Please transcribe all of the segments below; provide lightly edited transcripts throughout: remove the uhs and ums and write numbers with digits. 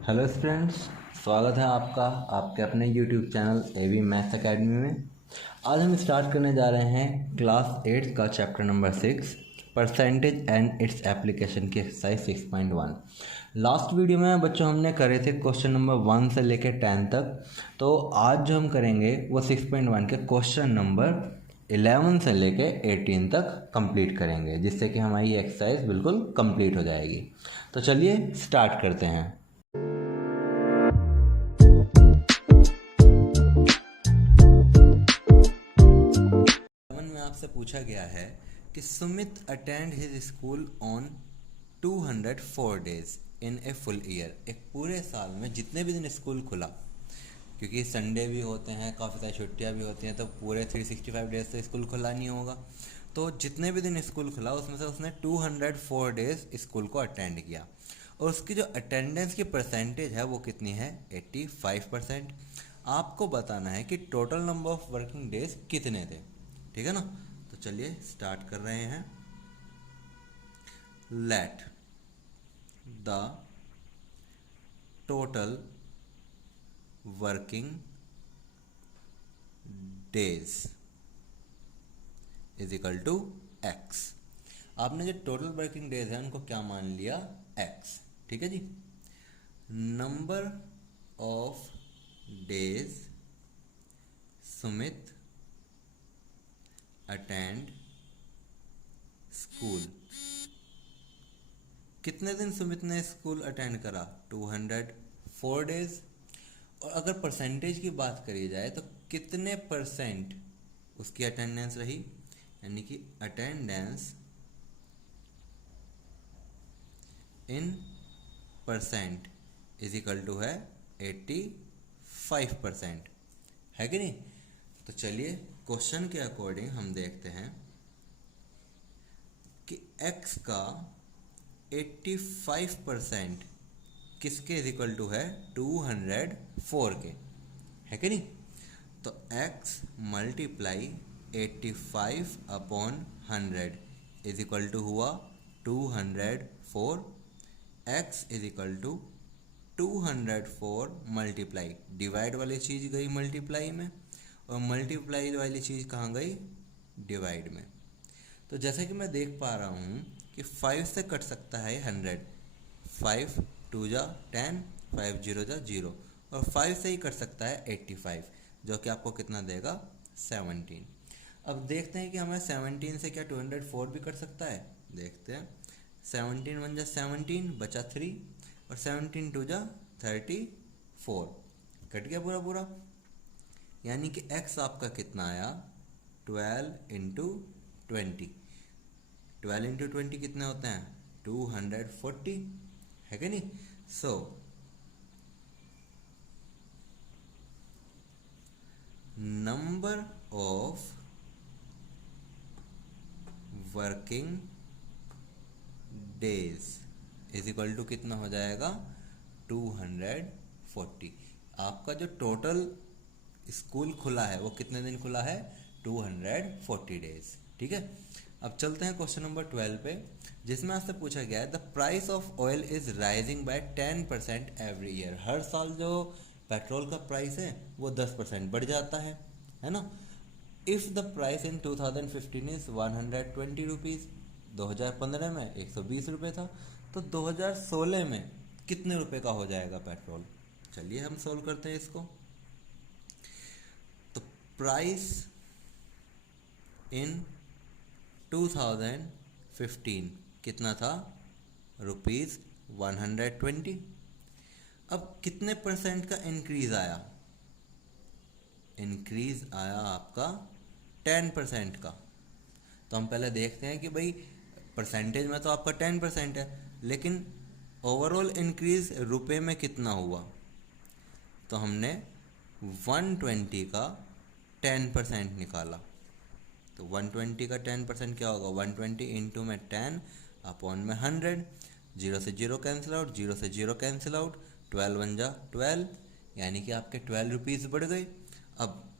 Hello students, स्वागत है आपका आपके अपने YouTube channel AV Maths Academy में। आज हम स्टार्ट करने जा रहे हैं क्लास 8 का chapter number 6 percentage and its application की एक्सरसाइज 6.1। लास्ट वीडियो में बच्चों हमने करे थे क्वेश्चन नंबर 1 से लेकर 10 तक। तो आज जो हम करेंगे वो 6.1 के क्वेश्चन नंबर 11 से लेके 18 तक कंप्लीट करेंगे, जिससे कि हमारी एक्सरसाइज बिल्कुल कंप्लीट हो जाएगी। तो चलिए स्टार्ट करते हैं। में आपसे पूछा गया है कि Sumit attend his school on 204 days in a full year. एक पूरे साल में जितने भी दिन स्कूल खुला, क्योंकि संडे भी होते हैं, काफ़ी सारी छुट्टियां भी होती हैं, तो पूरे 365 डेज तो स्कूल खुला नहीं होगा। तो जितने भी दिन स्कूल खुला उसमें से उसने 204 डेज स्कूल को अटेंड किया, और उसकी जो अटेंडेंस की परसेंटेज है वो कितनी है, 85%। आपको बताना है कि total number of working days कितने थे, ठीक है ना। तो चलिए स्टार्ट कर रहे हैं। Let the total working days is equal to x. आपने जो टोटल वर्किंग डेज है उनको क्या मान लिया, एक्स, ठीक है जी। Number of days Sumit attend school. कितने दिन सुमित ने स्कूल अटेंड करा, 204 डेज। और अगर परसेंटेज की बात करी जाए तो कितने परसेंट उसकी अटेंडेंस रही, यानी कि attendance in percent is equal to है 85%, है कि नहीं। तो चलिए क्वेश्चन के अकॉर्डिंग हम देखते हैं कि x का 85% किसके इज इक्वल टू है, 204 के, है कि नहीं। तो x multiply 85 upon 100 is equal to हुआ 204। x is equal to 204 multiply, divide वाली चीज़ गई मल्टीप्लाई में, और मल्टीप्लाई वाली चीज़ कहाँ गई, डिवाइड में। तो जैसे कि मैं देख पा रहा हूँ कि 5 से कट सकता है 100, 5 2 जा 10, 5 0 जा 0, और 5 से ही कट सकता है 85, जो कि आपको कितना देगा, 17। अब देखते हैं कि हमें 17 से क्या 204 भी कट सकता है, देखते हैं। 17 1 जा 17, बचा 3, और 17 2 जा 34, कट गया पूरा पूरा। यानी कि x आपका कितना आया, 12 इंटू 20। 12 इंटू 20 कितने होते हैं, 240, है कि नहीं। So number of working days is equal to कितना हो जाएगा, 240। आपका जो टोटल स्कूल खुला है वो कितने दिन खुला है, 240 डेज, ठीक है। अब चलते हैं क्वेश्चन नंबर 12 पे, जिसमें आपसे पूछा गया है the price of oil is rising by 10% every year. हर साल जो पेट्रोल का प्राइस है वो 10% बढ़ जाता है ना। If the price in 2015 is 120 rupees, 2015 में 120 रुपये था, तो 2016 में कितने रुपए का हो जाएगा पेट्रोल। चलिए हम सोल्व करते हैं इसको। तो प्राइस इन 2015 कितना था, रुपीज़ 120। अब कितने परसेंट का इंक्रीज आया, इंक्रीज आया आपका 10% का। तो हम पहले देखते हैं कि भाई परसेंटेज में तो आपका 10% है, लेकिन ओवरऑल इंक्रीज रुपए में कितना हुआ। तो हमने 120 का 10% निकाला। तो 120 का 10% क्या होगा, 120 इंटू में 10 अपॉन में 100, 0 से 0 कैंसिल आउट, 0 से 0 कैंसिल आउट, 12 बन जा 12, यानी कि आपके 12 रुपीज़ बढ़ गए। अब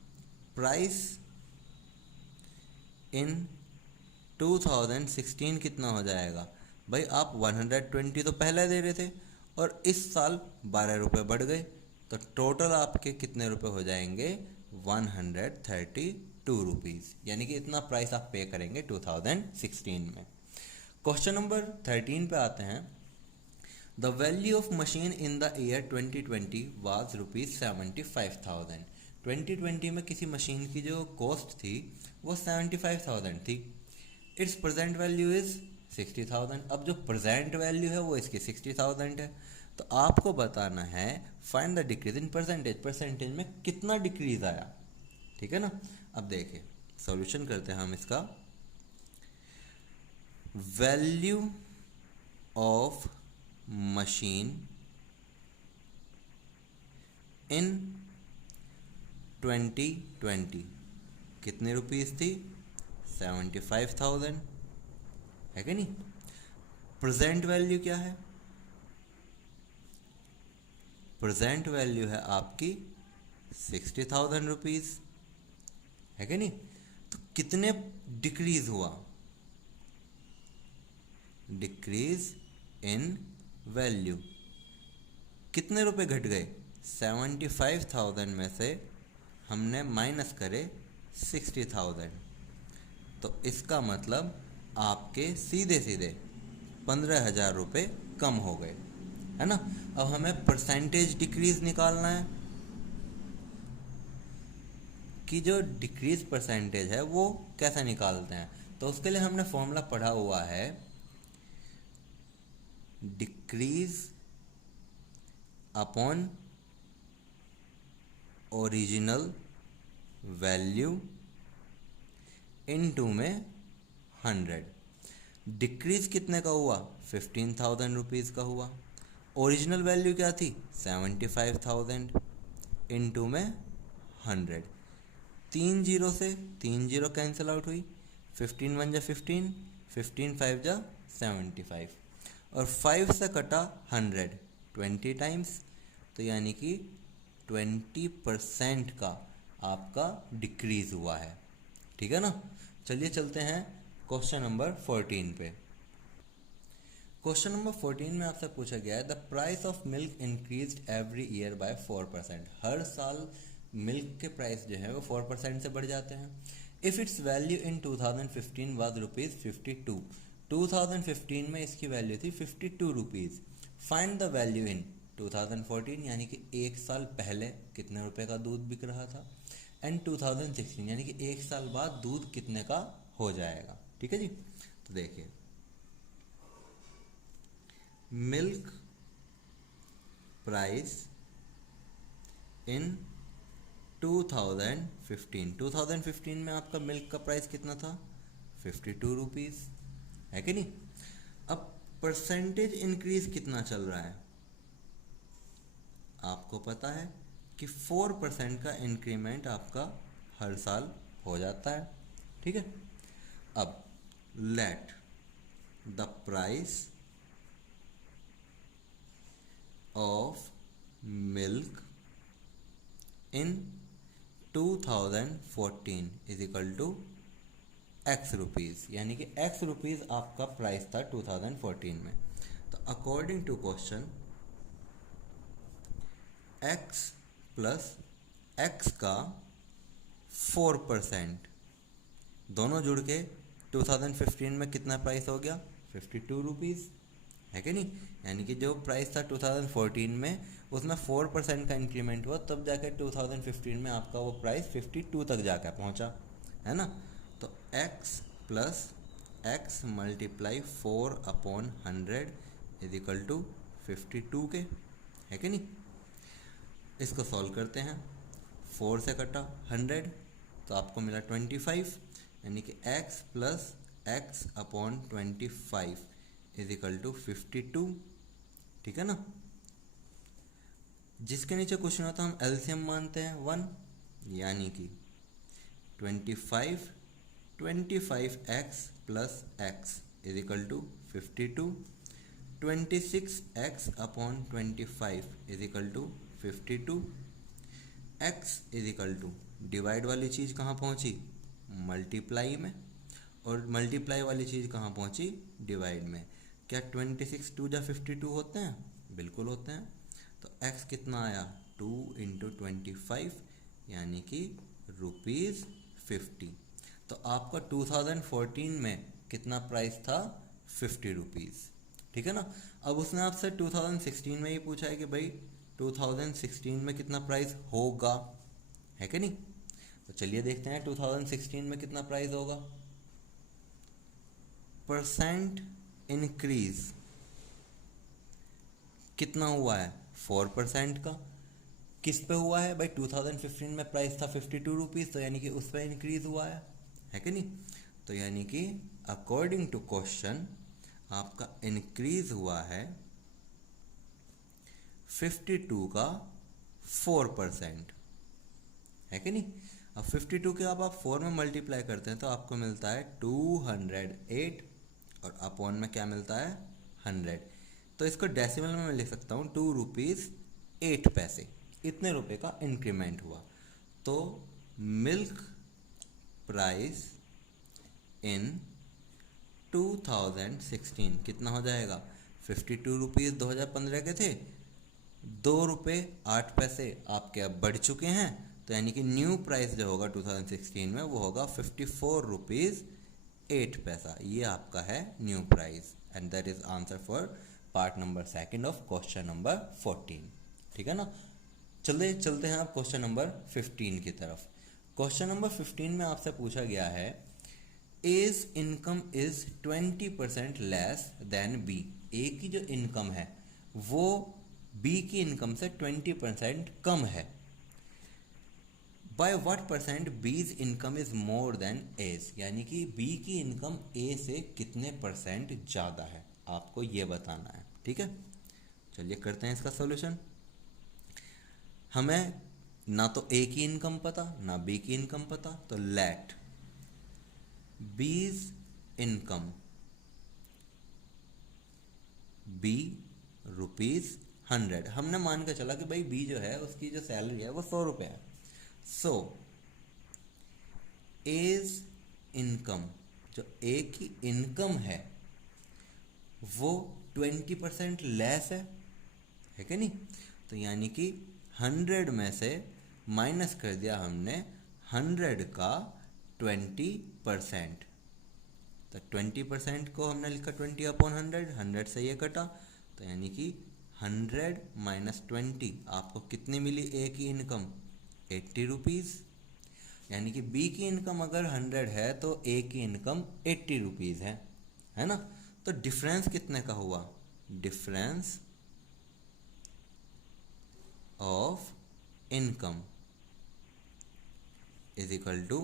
प्राइस इन 2016 कितना हो जाएगा, भाई आप 120 तो पहले दे रहे थे, और इस साल 12 रुपये बढ़ गए, तो टोटल आपके कितने रुपए हो जाएंगे 132 रुपीज़, यानी कि इतना प्राइस आप पे करेंगे 2016 में। क्वेश्चन नंबर 13 पे आते हैं। The value of machine in the year 2020 was ₹75,000। 2020 में किसी मशीन की जो कॉस्ट थी वो 75,000 थी। It's present value is 60,000। अब जो प्रेजेंट वैल्यू है वो इसकी 60,000 है। तो आपको बताना है find the decrease in percentage, percentage में कितना डिक्रीज आया, ठीक है ना। अब देखिए सॉल्यूशन करते हैं हम इसका। वैल्यू ऑफ मशीन इन 2020 कितने रुपीस थी 75,000, है कि नहीं। प्रेजेंट वैल्यू क्या है, प्रेजेंट वैल्यू है आपकी 60,000 रुपीज़, है कि नहीं। तो कितने डिक्रीज हुआ, डिक्रीज इन वैल्यू, कितने रुपए घट गए 75,000 में से हमने माइनस करे 60,000, तो इसका मतलब आपके सीधे सीधे 15,000 रुपये कम हो गए, है ना। अब हमें परसेंटेज डिक्रीज निकालना है कि जो डिक्रीज परसेंटेज है वो कैसे निकालते हैं। तो उसके लिए हमने फॉर्मूला पढ़ा हुआ है, decrease upon original value into में 100। डिक्रीज कितने का हुआ 15,000 रुपीज़ का हुआ। ओरिजिनल वैल्यू क्या थी 75,000 इनटू में 100। 3 जीरो से 3 जीरो कैंसिल आउट हुई, 15 1 जा 15, 15 5 जा 75, और 5 से कटा 100 20 टाइम्स, तो यानी कि 20% का आपका डिक्रीज हुआ है, ठीक है ना। चलिए चलते हैं क्वेश्चन नंबर 14 पे। क्वेश्चन नंबर 14 में आपसे पूछा गया है the price of milk increased every year by 4%। हर साल मिल्क के प्राइस जो है वो 4% से बढ़ जाते हैं। If it's value in 2015 was ₹52, 2015 में इसकी वैल्यू थी 52 rupees. Find the value in 2014, यानी कि एक साल पहले कितने रुपए का दूध बिक रहा था, एंड 2016 यानी कि एक साल बाद दूध कितने का हो जाएगा, ठीक है जी। तो देखिए मिल्क प्राइस इन 2015 में आपका मिल्क का प्राइस कितना था 52 रुपीज़, है कि नहीं। अब परसेंटेज इंक्रीज कितना चल रहा है, आपको पता है कि 4% का इंक्रीमेंट आपका हर साल हो जाता है, ठीक है। अब let the price of milk in 2014 is equal to x rupees, यानी कि एक्स रुपीज़ आपका प्राइस था 2014 में। तो according to question x plus x का 4% दोनों जुड़ के 2015 में कितना प्राइस हो गया 52 रुपीज़, है कि नहीं। यानी कि जो प्राइस था 2014 में उसमें 4% का इंक्रीमेंट हुआ, तब जाकर 2015 में आपका वो प्राइस 52 तक जाकर पहुंचा, है ना। तो x plus x multiply 4/100 is equal to 52 के, है कि नहीं। इसको सॉल्व करते हैं, 4 से कटा 100 तो आपको मिला 25, यानी कि x plus x upon 25 is equal to 52, ठीक है ना। जिसके नीचे क्वेश्चन होता है हम एलसीएम मानते हैं 1, यानी कि 25x plus x is equal to 52, 26x upon 25 is equal to 52, x is equal to divide वाली चीज़ कहाँ पहुँची मल्टीप्लाई में, और मल्टीप्लाई वाली चीज़ कहाँ पहुँची डिवाइड में। क्या 26 2 जा 52 होते हैं, बिल्कुल होते हैं। तो x कितना आया 2 इंटू 25 यानी कि ₹50। तो आपका 2014 में कितना प्राइस था 50 रुपीज़, ठीक है ना। अब उसने आपसे 2016 में ही पूछा है कि भाई 2016 में कितना प्राइस होगा, है कि नहीं। तो चलिए देखते हैं 2016 में कितना प्राइस होगा। परसेंट इंक्रीज कितना हुआ है 4% का। किस पे हुआ है भाई 2015 में प्राइस था 52 रुपीज़, तो यानी कि उस पर इंक्रीज हुआ है कि नहीं। तो यानी कि अकॉर्डिंग टू क्वेश्चन आपका इंक्रीज हुआ है 52 का 4%, है कि नहीं। अब 52 के आप 4 में मल्टीप्लाई करते हैं तो आपको मिलता है 208 और अपॉन में क्या मिलता है 100। तो इसको डेसिमल में मैं लिख सकता हूँ 2 रुपीज़ 8 पैसे, इतने रुपए का इंक्रीमेंट हुआ। तो मिल्क प्राइस इन 2016 कितना हो जाएगा 52 रुपीज़ 2015 के थे, 2 रुपये 8 पैसे आपके अब बढ़ चुके हैं। तो यानी कि न्यू प्राइस जो होगा 2016 में वो होगा 54 रुपीज़ 8 पैसा। ये आपका है new price and that is answer for part number 2 of question number 14, ठीक है ना। चलते हैं आप क्वेश्चन नंबर 15 की तरफ। क्वेश्चन नंबर 15 में आपसे पूछा गया है as income is 20% less than B. A की जो इनकम है वो बी की इनकम से 20% कम है। By what percent B's income is more than A's, यानी कि बी की इनकम ए से कितने परसेंट ज़्यादा है, आपको ये बताना है, ठीक है। चलिए करते हैं इसका सॉल्यूशन। हमें ना तो ए की इनकम पता ना बी की इनकम पता, तो लेट बीज इनकम बी ₹100। हमने मान के चला कि भाई बी जो है उसकी जो सैलरी है वो 100 रुपये है। सो एज इनकम, जो ए की इनकम है वो 20% लेस है कि नहीं। तो यानी कि 100 में से माइनस कर दिया हमने 100 का 20%। तो 20% को हमने लिखा 20/100, 100 से ये कटा, तो यानी कि 100 माइनस 20 आपको कितनी मिली ए की इनकम 80 रुपीज़। यानी कि बी की इनकम अगर 100 है तो ए की इनकम 80 रुपीज़ है ना। तो डिफरेंस कितने का हुआ, difference of income is equal to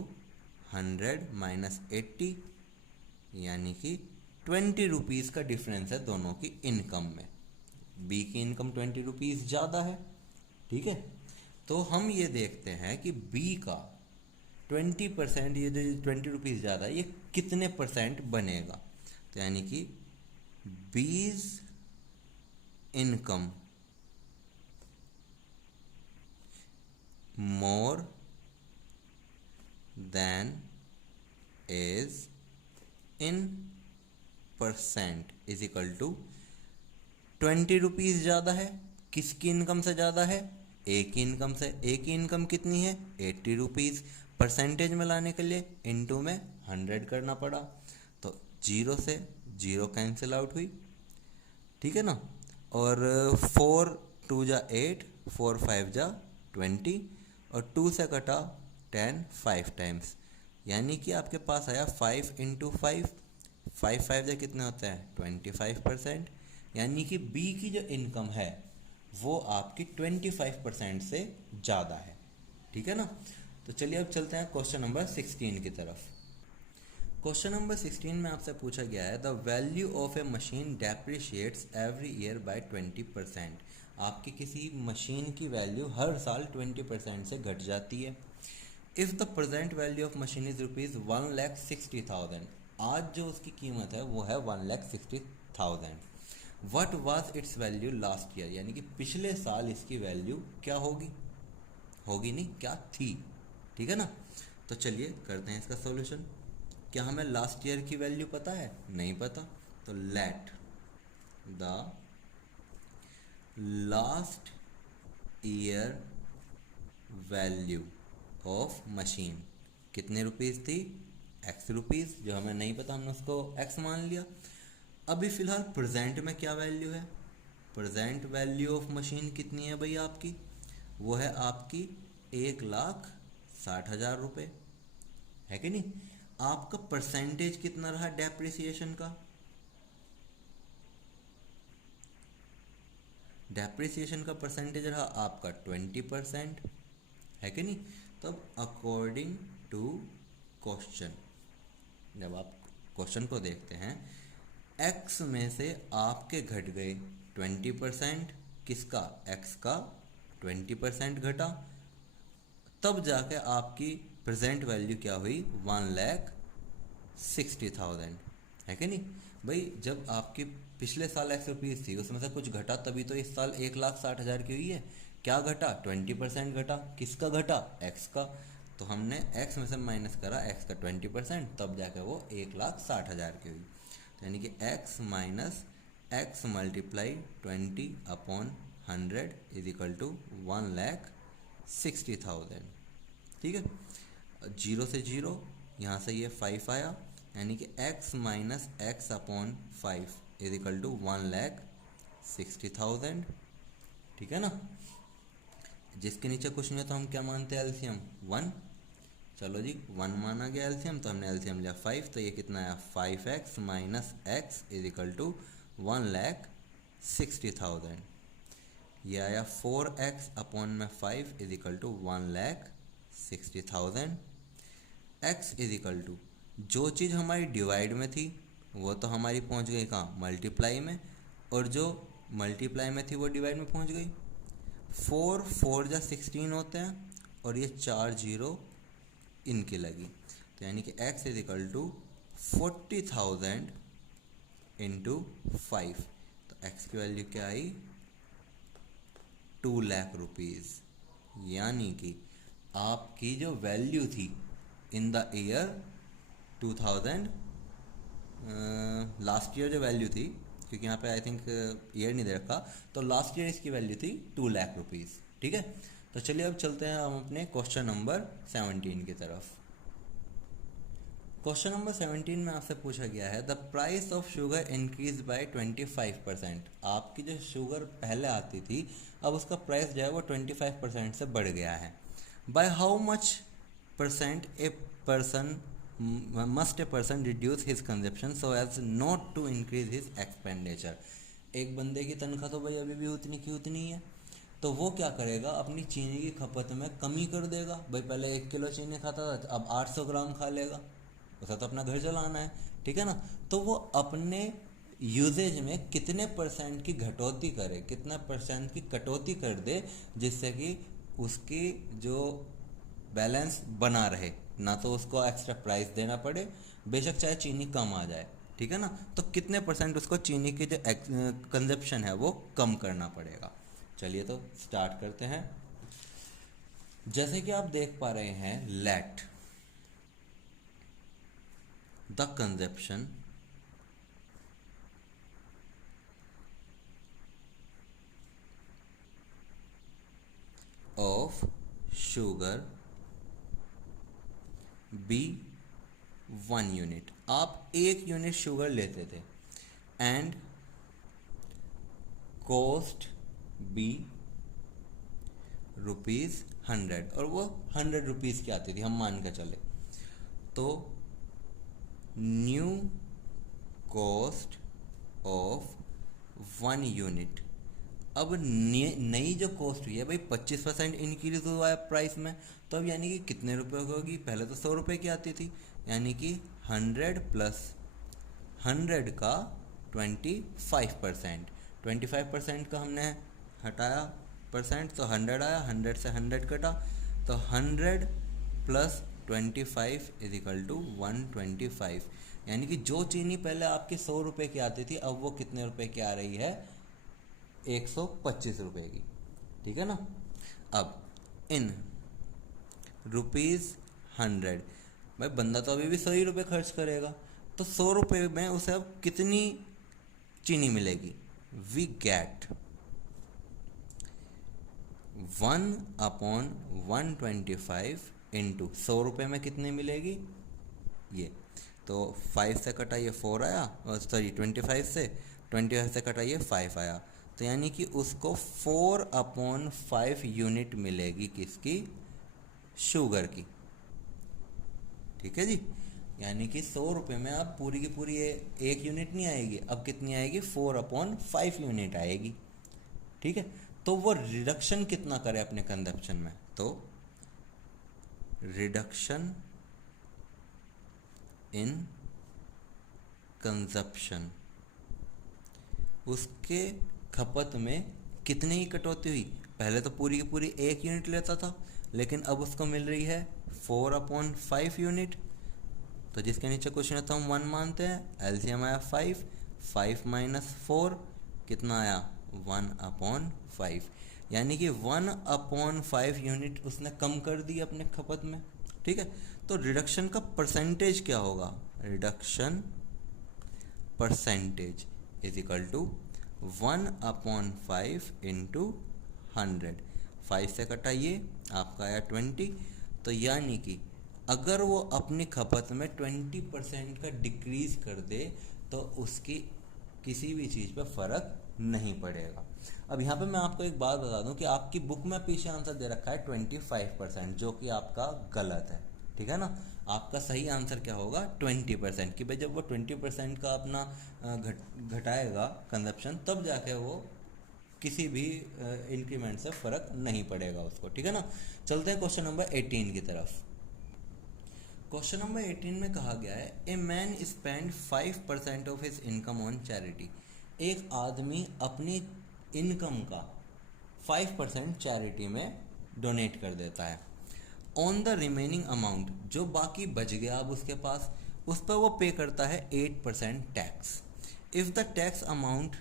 100 minus 80, यानी कि 20 रुपीज़ का डिफरेंस है दोनों की इनकम में। बी की इनकम 20 रुपीज़ ज़्यादा है, ठीक है। तो हम ये देखते हैं कि बी का 20%, ये जो 20 रुपीज़ ज़्यादा है ये कितने परसेंट बनेगा। तो यानी कि B's income more than is in percent is equal to 20 rupees ज़्यादा है, किसकी इनकम से ज़्यादा है ए की इनकम से। ए की इनकम कितनी है 80 रुपीज़, परसेंटेज में लाने के लिए इनटू में 100 करना पड़ा, तो 0 से 0 कैंसिल आउट हुई, ठीक है ना। और 4 2 जा 8, 4 5 जा 20 और 2 से कटा 10 5 टाइम्स, यानी कि आपके पास आया 5 इंटू 5, 5 5 जा कितने होते हैं 25%। यानी कि बी की जो इनकम है वो आपकी 25% से ज़्यादा है, ठीक है ना। तो चलिए अब चलते हैं क्वेश्चन नंबर 16 की तरफ। क्वेश्चन नंबर 16 में आपसे पूछा गया है the value of a machine depreciates every year by 20%। आपकी किसी मशीन की वैल्यू हर साल 20% से घट जाती है। If the present value of machine is ₹1,60,000, आज जो उसकी कीमत है वो है 1,60,000। What was it's value last year, यानी कि पिछले साल इसकी वैल्यू क्या होगी नहीं क्या थी, ठीक है ना। तो चलिए करते हैं इसका सॉल्यूशन। क्या हमें लास्ट ईयर की वैल्यू पता है, नहीं पता। तो let the last year value of machine कितने रुपीज़ थी, एक्स रुपीज़, जो हमें नहीं पता हमने उसको एक्स मान लिया। अभी फ़िलहाल प्रेजेंट में क्या वैल्यू है, प्रेजेंट वैल्यू ऑफ मशीन कितनी है भाई आपकी, वो है आपकी 1,60,000 रुपये, है कि नहीं। आपका परसेंटेज कितना रहा डेप्रिसिएशन का, डेप्रिसिएशन का परसेंटेज रहा आपका 20%, है कि नहीं। तब अकॉर्डिंग टू क्वेश्चन, जब आप क्वेश्चन को देखते हैं, एक्स में से आपके घट गए 20%, किसका, एक्स का 20% घटा, तब जाके आपकी प्रेजेंट वैल्यू क्या हुई, 1,60,000, है कि नहीं। भाई जब आपकी पिछले साल एक्स रुपीज़ थी, उसमें से कुछ घटा, तभी तो इस साल 1,60,000 की हुई है। क्या घटा, 20% घटा, किसका घटा, एक्स का। तो हमने एक्स में से माइनस करा एक्स का 20%, तब जाकर वो 1,60,000 की हुई। तो यानी कि x minus x multiply 20/100 is equal to 1,60,000, ठीक है। जीरो से जीरो, यहाँ से ये 5 आया, यानी कि x minus x upon 5 is equal to 1,60,000, ठीक है ना। जिसके नीचे कुछ नहीं होता हम क्या मानते हैं, एलसीएम 1। चलो जी 1 माना गया एलसीएम, तो हमने एलसीएम लिया 5, तो ये कितना आया, 5x minus x is equal to 1,60,000। ये आया 4x अपॉन में 5 is equal to 1,60,000। x is equal to, जो चीज़ हमारी डिवाइड में थी वो तो हमारी पहुंच गई कहाँ, मल्टीप्लाई में, और जो मल्टीप्लाई में थी वो डिवाइड में पहुंच गई। 4 4 जा 16 होते हैं, और ये 4 जीरो इनकी लगी, तो यानी कि x is equal to 40,000 into 5, तो x की वैल्यू क्या आई, 2 लाख रुपीज़। यानी कि आपकी जो वैल्यू थी in the year 2000, last year जो वैल्यू थी, क्योंकि यहाँ पे आई थिंक ईयर नहीं दे रखा, तो लास्ट ईयर इसकी वैल्यू थी 2 लाख रुपीज़, ठीक है। तो चलिए अब चलते हैं हम अपने क्वेश्चन नंबर 17 की तरफ। क्वेश्चन नंबर 17 में आपसे पूछा गया है, the price of sugar increase by 25%। आपकी जो शुगर पहले आती थी, अब उसका प्राइस जो है वो 25% से बढ़ गया है। By how much percent a person must a person reduce his consumption so as not to increase his expenditure. एक बंदे की तनख्वाह तो भाई अभी भी उतनी की उतनी ही है, तो वो क्या करेगा, अपनी चीनी की खपत में कमी कर देगा। भाई पहले 1 किलो चीनी खाता था, अब 800 ग्राम खा लेगा, उसे तो अपना घर चलाना है, ठीक है ना। तो वो अपने यूजेज में कितने परसेंट की घटौती करे, कितना परसेंट की कटौती कर दे, जिससे कि उसकी जो बैलेंस बना रहे, ना तो उसको एक्स्ट्रा प्राइस देना पड़े, बेशक चाहे चीनी कम आ जाए, ठीक है ना। तो कितने परसेंट उसको चीनी की जो कंजप्शन है वो कम करना पड़ेगा। चलिए तो स्टार्ट करते हैं। जैसे कि आप देख पा रहे हैं, let the consumption of sugar be 1 unit. आप 1 यूनिट शुगर लेते थे, एंड कॉस्ट बी ₹100, और वो 100 रुपीज़ की आती थी, हम मान के चले। तो न्यू कॉस्ट ऑफ 1 यूनिट, अब नई जो कॉस्ट हुई है भाई 25% इंक्रीज हुआ है प्राइस में, तो अब यानी कि कितने रुपए की होगी, पहले तो 100 रुपये की आती थी, यानी कि 100 प्लस 100 का 25%, 25% का हमने हटाया परसेंट, तो 100 आया, 100 से 100 कटा, तो 100 प्लस 25 इज इक्वल टू 125। यानी कि जो चीनी पहले आपकी 100 रुपये की आती थी, अब वो कितने रुपए की आ रही है, 125 रुपये की, ठीक है ना। अब इन ₹100, भाई बंदा तो अभी भी 100 ही रुपये खर्च करेगा, तो 100 रुपये में उसे अब कितनी चीनी मिलेगी, वी गेट 1/125 इंटू 100 रुपये में कितनी मिलेगी ये, तो 5 से कटाइए 4 आया, सॉरी 25 से कटाइए 5 आया, तो यानी कि उसको 4/5 यूनिट मिलेगी किसकी, शुगर की। ठीक है जी, यानी कि 100 रुपये में अब पूरी की पूरी एक यूनिट नहीं आएगी, अब कितनी आएगी, 4/5 यूनिट आएगी। ठीक है, तो वो रिडक्शन कितना करे अपने कंजप्शन में, तो रिडक्शन इन कंजप्शन, उसके खपत में कितने की कटौती हुई, पहले तो पूरी की पूरी एक यूनिट लेता था, लेकिन अब उसको मिल रही है 4/5 यूनिट। तो जिसके नीचे क्वेश्चन है तो हम 1 मानते हैं, एलसीएम आया 5, 5 माइनस 4 कितना आया 1/5, यानी कि 1/5 यूनिट उसने कम कर दी अपने खपत में। ठीक है, तो रिडक्शन का परसेंटेज क्या होगा, reduction percentage is equal to 1/5 into 100, 5 से कटाइए आपका आया 20, तो यानी कि अगर वो अपनी खपत में 20% का डिक्रीज कर दे तो उसकी किसी भी चीज़ पे फ़र्क नहीं पड़ेगा। अब यहाँ पे मैं आपको एक बात बता दूं कि आपकी बुक में पीछे आंसर दे रखा है 25%, जो कि आपका गलत है। ठीक है ना, आपका सही आंसर क्या होगा 20%, कि भाई जब वो 20% का अपना घटाएगा कंजप्शन, तब जाके वो किसी भी इंक्रीमेंट से फ़र्क नहीं पड़ेगा उसको। ठीक है ना, चलते हैं क्वेश्चन नंबर 18 की तरफ। क्वेश्चन नंबर 18 में कहा गया है a man spend 5% of his income on charity, एक आदमी अपनी इनकम का 5% चैरिटी में डोनेट कर देता है। ऑन द रिमेनिंग अमाउंट, जो बाकी बच गया अब उसके पास, उस पर वो पे करता है 8% tax. If the tax amount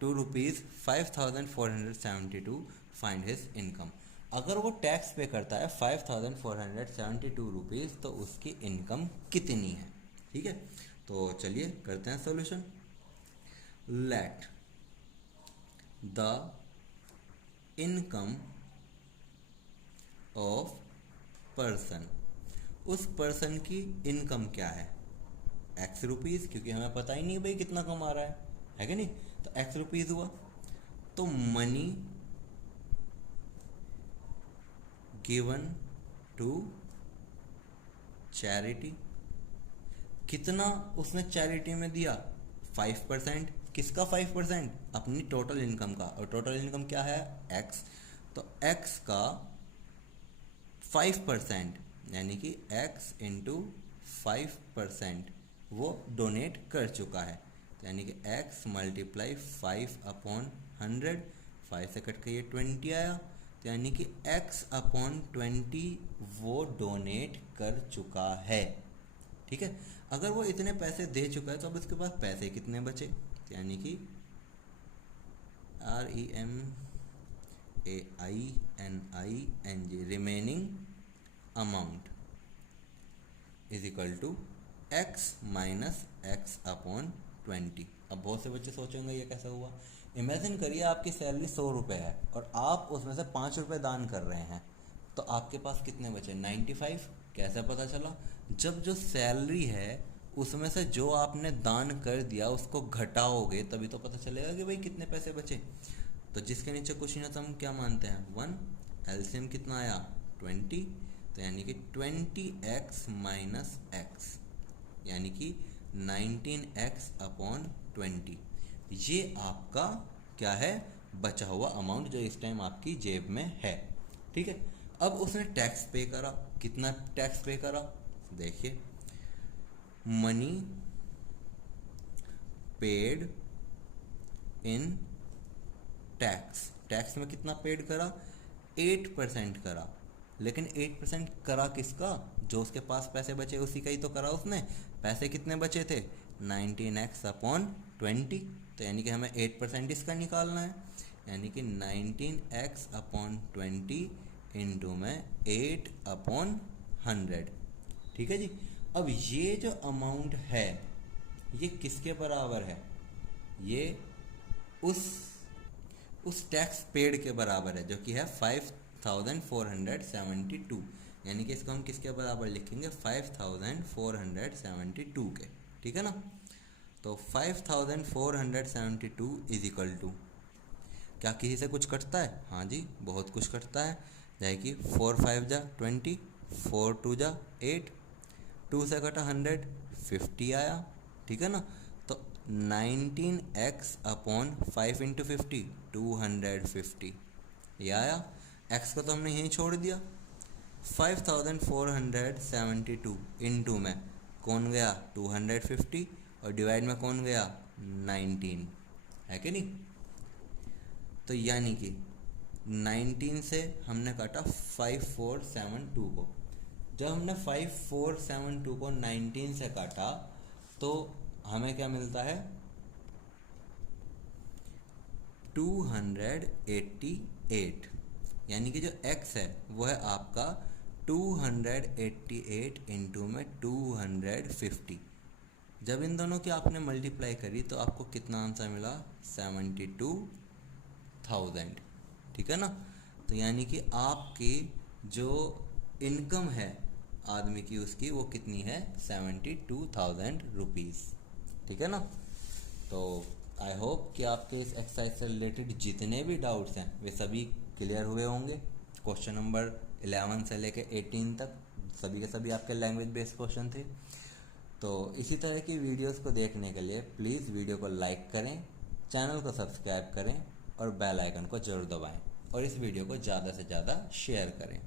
to ₹5,472, find his income. अगर वो टैक्स पे करता है 5,472 रुपीज़, तो उसकी इनकम कितनी है। ठीक है, तो चलिए करते हैं solution. Let the income of person, उस पर्सन की इनकम क्या है, एक्स रुपीज़, क्योंकि हमें पता ही नहीं भाई कितना कमा रहा है कि नहीं, तो एक्स रुपीज़ हुआ। तो मनी गिवन टू चैरिटी, कितना उसने चैरिटी में दिया 5%, किसका 5%, अपनी टोटल इनकम का, और टोटल इनकम क्या है एक्स, तो एक्स का 5%, यानी कि x इंटू 5% वो डोनेट कर चुका है, तो यानी कि x मल्टीप्लाई 5/100, 5 से कट के ये 20 आया, तो यानी कि x/20 वो डोनेट कर चुका है। ठीक है, अगर वो इतने पैसे दे चुका है तो अब उसके पास पैसे कितने बचे, तो यानी कि REMAINING remaining amount is equal to x minus x/20। अब बहुत से बच्चे सोचेंगे ये कैसा हुआ। इमेजिन करिए आपकी सैलरी 100 रुपये है और आप उसमें से 5 रुपये दान कर रहे हैं, तो आपके पास कितने बचे 95। कैसे पता चला, जब जो सैलरी है उसमें से जो आपने दान कर दिया उसको घटाओगे तभी तो पता चलेगा कि भाई कितने पैसे बचे। तो जिसके नीचे क्वेश्चन है तो हम क्या मानते हैं 1, एलसीएम कितना आया 20, तो यानी कि 20x माइनस x, यानी कि 19x/20, ये आपका क्या है बचा हुआ अमाउंट जो इस टाइम आपकी जेब में है। ठीक है, अब उसने टैक्स पे करा, कितना टैक्स पे करा, देखिए money paid in tax, tax में कितना पेड करा 8% करा, लेकिन 8% करा किसका, जो उसके पास पैसे बचे उसी का ही तो करा उसने। पैसे कितने बचे थे 19x/20, तो यानी कि हमें 8% इसका निकालना है, यानी कि 19x/20 इंटू में 8/100। ठीक है जी, अब ये जो अमाउंट है ये किसके बराबर है, ये उस उस टैक्स पेड के बराबर है, जो कि है 5472। यानी कि इसको हम किसके बराबर लिखेंगे, 5472 के। ठीक है ना। तो 5472 इज इक्वल टू, क्या किसी से कुछ कटता है? हाँ जी, बहुत कुछ कटता है। जैसे कि 4 5 जा 20, 4 2 जा 8, 2 से कटा 100, 50 आया। ठीक है ना। तो 19x अपॉन 5 इंटू 50, 250 ये आया। x को तो हमने यहीं छोड़ दिया। 5472 इंटू में कौन गया 250, और डिवाइड में कौन गया 19, है कि नहीं। तो यानी कि 19 से हमने काटा 5472 को। जब हमने 5472 को 19 से काटा तो हमें क्या मिलता है, 288। यानी कि जो x है वो है आपका 288 इंटू में 250। जब इन दोनों की आपने मल्टीप्लाई करी तो आपको कितना आंसर मिला, 72,000। ठीक है ना। तो यानी कि आपकी जो इनकम है आदमी की, उसकी वो कितनी है, 72,000 रुपीज़। ठीक है ना। तो आई होप कि आपके इस एक्सरसाइज से रिलेटेड जितने भी डाउट्स हैं वे सभी क्लियर हुए होंगे। क्वेश्चन नंबर 11 से लेकर 18 तक सभी के सभी आपके लैंग्वेज बेस्ड क्वेश्चन थे। तो इसी तरह की वीडियोस को देखने के लिए प्लीज़ वीडियो को लाइक करें, चैनल को सब्सक्राइब करें और बेल आइकन को जरूर दबाएं, और इस वीडियो को ज़्यादा से ज़्यादा शेयर करें।